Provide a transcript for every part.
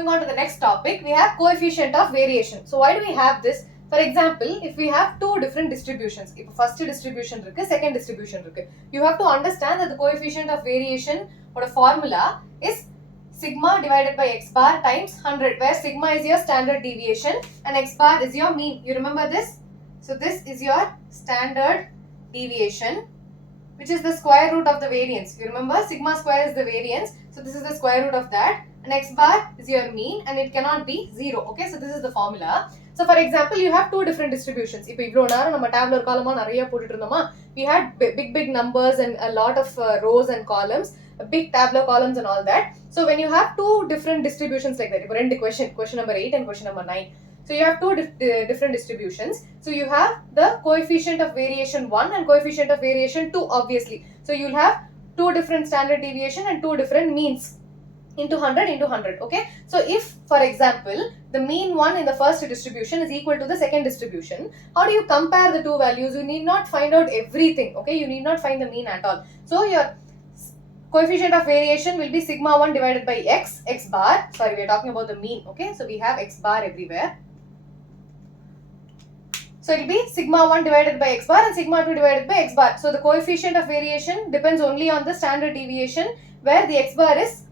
moving on to the next topic, we have coefficient of variation. So why do we have this? For example, if we have two different distributions, if first distribution irukku, second distribution irukku, you have to understand that the coefficient of variation or a formula is sigma divided by x bar times 100, where sigma is your standard deviation and x bar is your mean. You remember this? So this is your standard deviation, which is the square root of the variance. You remember sigma square is the variance, so this is the square root of that, and x bar is your mean and it cannot be 0. Okay, so this is the formula. So for example, you have two different distributions. If we had big numbers and a lot of rows and columns, big tabular columns and all that. So when you have two different distributions like that, question number 8 and question number 9. So you have two different distributions. So you have the coefficient of variation 1 and coefficient of variation 2, obviously. So you'll have two different standard deviation and two different means into 100 into 100. Okay. So if, for example, the mean one in the first distribution is equal to the second distribution, how do you compare the two values? You need not find out everything. Okay. You need not find the mean at all. So your coefficient of variation will be sigma 1 divided by x bar. Sorry, we are talking about the mean. Okay. So we have x bar everywhere. So it will be sigma 1 divided by x bar and sigma 2 divided by x bar. So the coefficient of variation depends only on the standard deviation, where the x bar is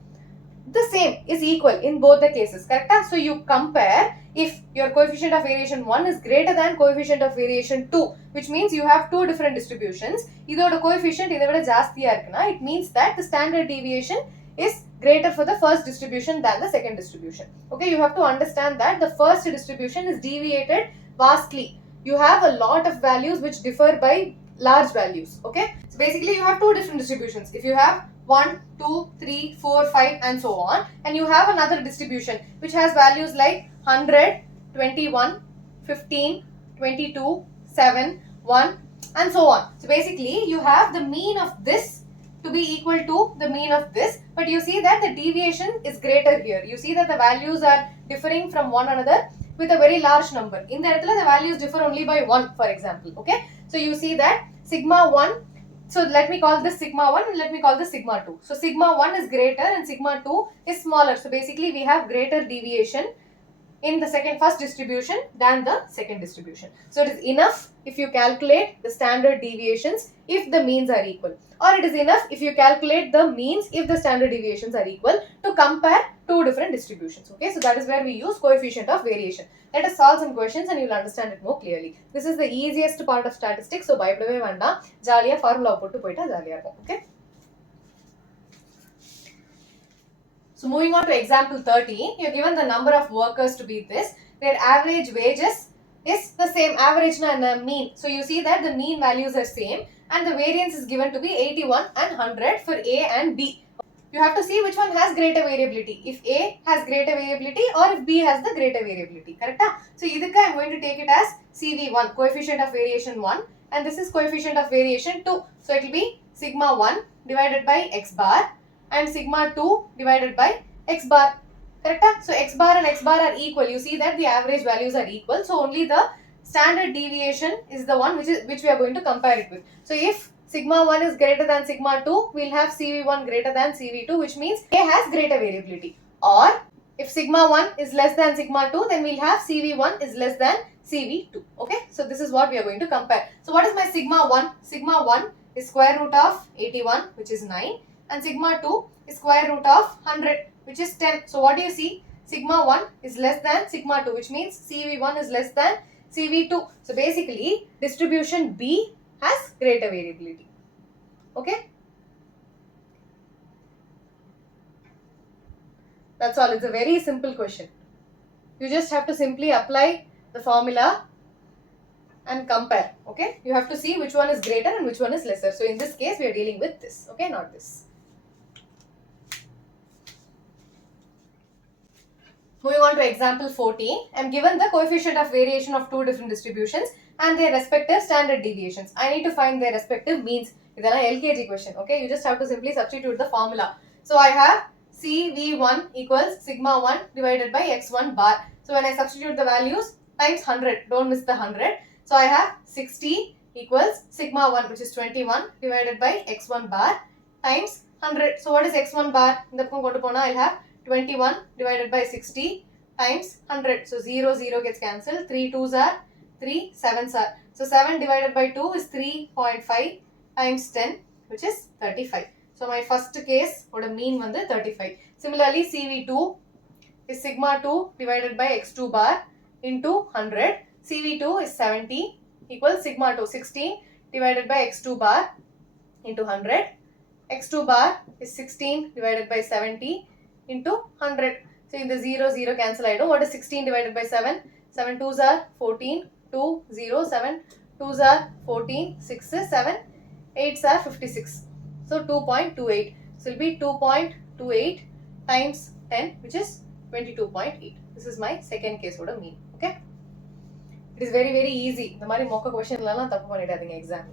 the same, is equal in both the cases. Correct? So you compare if your coefficient of variation 1 is greater than coefficient of variation 2, which means you have two different distributions. Idoda coefficient idha vida jastiya irukna, it means that the standard deviation is greater for the first distribution than the second distribution. Okay, you have to understand that the first distribution is deviated vastly. You have a lot of values which differ by large values. Okay, so basically you have two different distributions. If you have 1, 2, 3, 4, 5 and so on, and you have another distribution which has values like 100, 21, 15, 22, 7, 1 and so on. So basically you have the mean of this to be equal to the mean of this, but you see that the deviation is greater here. You see that the values are differing from one another with a very large number. In the the values differ only by 1, for example. Okay, so you see that sigma 1, so let me call this sigma 1 and let me call this sigma 2. So sigma 1 is greater and sigma 2 is smaller. So basically we have greater deviation in the first distribution than the second distribution. So it is enough if you calculate the standard deviations if the means are equal, or it is enough if you calculate the means if the standard deviations are equal to compare two different distributions. Okay, so that is where we use coefficient of variation. Let us solve some questions and you will understand it more clearly. This is the easiest part of statistics, so பயப்படவே வேண்டாம், ஜாலியா formula போட்டு போய்ட்டா ஜாலியா இருக்கும். Okay, so moving on to example 13, you are given the number of workers to be this. Their average wages is the same, average and mean. So you see that the mean values are same and the variance is given to be 81 and 100 for A and B. You have to see which one has greater variability. If A has greater variability or if B has the greater variability. Correct? So idhukku I am going to take it as CV1, coefficient of variation 1, and this is coefficient of variation 2. So it will be sigma 1 divided by x bar and sigma 2 divided by x bar. Correct? So x bar and x bar are equal. You see that the average values are equal. So only the standard deviation is the one which we are going to compare it with. So if sigma 1 is greater than sigma 2, we'll have CV1 greater than CV2, which means A has greater variability. Or if sigma 1 is less than sigma 2, then we'll have CV1 is less than CV2. Okay, so this is what we are going to compare. So what is my sigma 1? Sigma 1 is square root of 81, which is 9, and sigma 2 is square root of 100, which is 10. So what do you see? Sigma 1 is less than sigma 2, which means CV1 is less than CV2. So basically distribution B has greater variability. Okay, that's all. It's a very simple question. You just have to simply apply the formula and compare. Okay, you have to see which one is greater and which one is lesser. So in this case we are dealing with this. Okay, not this. Moving on to example 14, I am given the coefficient of variation of two different distributions and their respective standard deviations. I need to find their respective means. This is an LKG question. Okay, you just have to simply substitute the formula. So I have CV1 equals sigma 1 divided by x1 bar. So when I substitute the values times 100, don't miss the 100. So I have 60 equals sigma 1, which is 21, divided by x1 bar times 100. So what is x1 bar? In the I'll have 21 divided by 60 times 100. So 0, 0 gets cancelled. 3 2s are 3, 7s are. So 7 divided by 2 is 3.5 times 10, which is 35. So my first case would have mean வந்து 35. Similarly, CV2 is sigma 2 divided by x2 bar into 100. CV2 is 70 equals sigma 2 16 divided by x2 bar into 100. x2 bar is 16 divided by 70 into 100. So in the 0, 0 cancel I know. What is 16 divided by 7? 7 2s are 14, 2, 0, 7 2s are 14, 6 is 7, 8s are 56. So 2.28. So it will be 2.28 times 10, which is 22.8. This is my second case would mean. Okay. It is very easy. The mari mock question lala tappu pannidadinga exam.